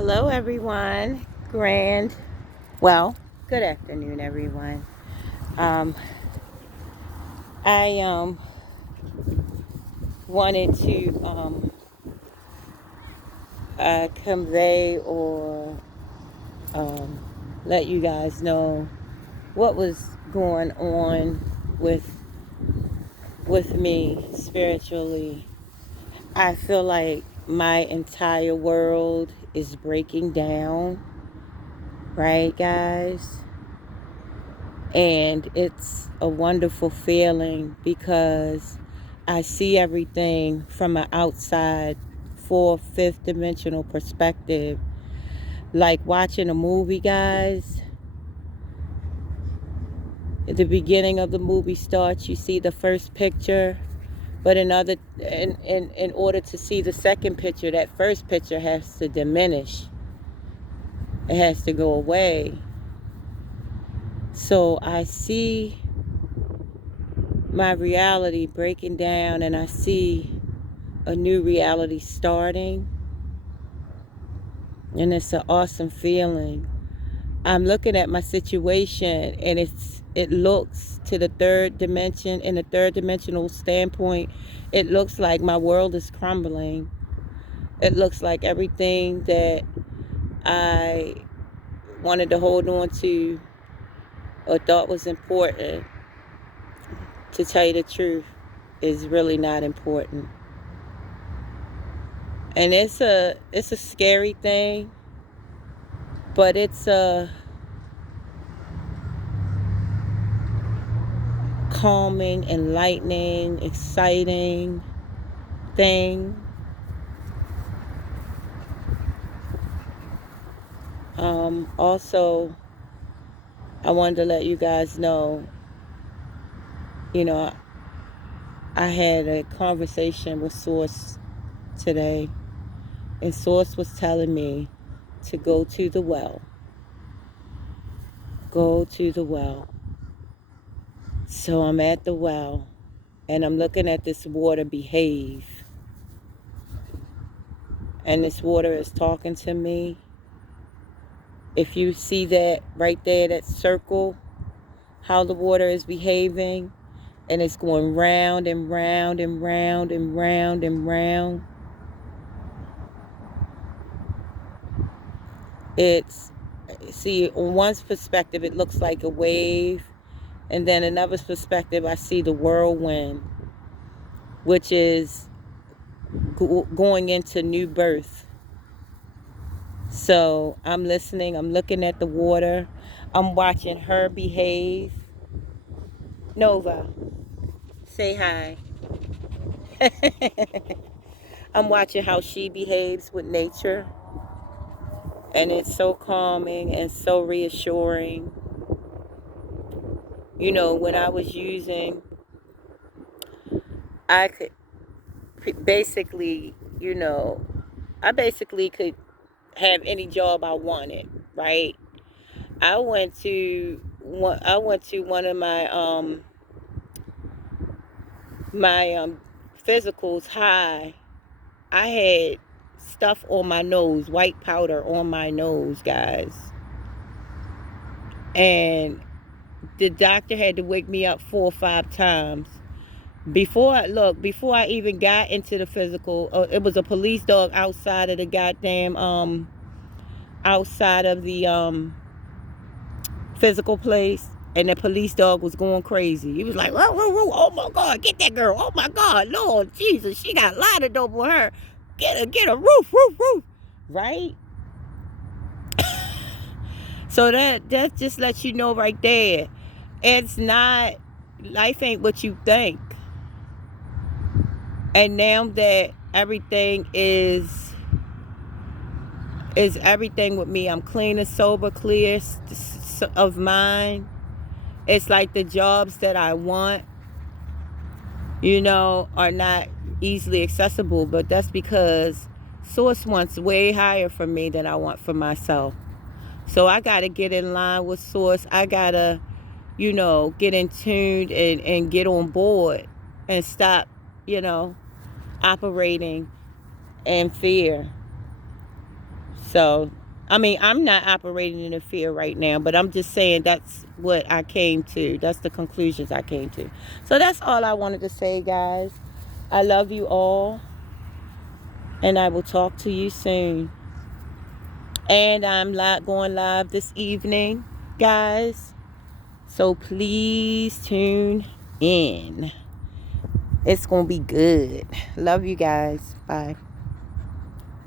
Hello, everyone. Grand. Well, good afternoon, everyone. Um, I wanted to convey or um, let you guys know what was going on with me spiritually. I feel like my entire world is breaking down, right, guys? And it's a wonderful feeling because I see everything from an outside, fourth, fifth dimensional perspective. Like watching a movie, guys. At the beginning of the movie starts, you see the first picture, but in order to see the second picture, that first picture has to diminish. It has to go away. So I see my reality breaking down, and I see a new reality starting, and it's an awesome feeling. I'm looking at my situation, and it looks to the third dimension, in the third dimensional standpoint, it looks like my world is crumbling. It looks like everything that I wanted to hold on to or thought was important, to tell you the truth, is really not important. And it's a scary thing, but it's a calming, enlightening, exciting thing. Also, I wanted to let you guys know, you know, I had a conversation with Source today, and Source was telling me to go to the well. Go to the well. So I'm at the well, and I'm looking at this water behave. And this water is talking to me. If you see that right there, that circle, how the water is behaving, and it's going round and round and round and round and round. It's, see, on one perspective, it looks like a wave, and then another perspective, I see the whirlwind, which is going into new birth. So I'm listening, I'm looking at the water, I'm watching her behave. Nova, say hi. I'm watching how she behaves with nature, and it's so calming and so reassuring. You know, when I was using, I could basically, I basically could have any job I wanted, right? I went to one of my physicals high. I had stuff on my nose, white powder on my nose, guys. And the doctor had to wake me up 4 or 5 times. Before I even got into the physical, it was a police dog outside of the goddamn, outside of the physical place. And the police dog was going crazy. He was like, whoa, whoa, whoa, oh my God, get that girl. Oh my God, Lord Jesus, she got lighted over her. Get her, roof, roof, roof. Right? So that just lets you know right there. It's not, life ain't what you think. And now that everything is everything with me, I'm clean and sober, clear of mind. It's like the jobs that I want, are not easily accessible, but that's because Source wants way higher for me than I want for myself. So I got to get in line with Source. I got to, get in tune and get on board and stop, operating in fear. So, I mean, I'm not operating in fear right now, but I'm just saying that's what I came to. That's the conclusions I came to. So that's all I wanted to say, guys. I love you all, and I will talk to you soon. And I'm going live this evening, guys. So please tune in. It's going to be good. Love you guys. Bye.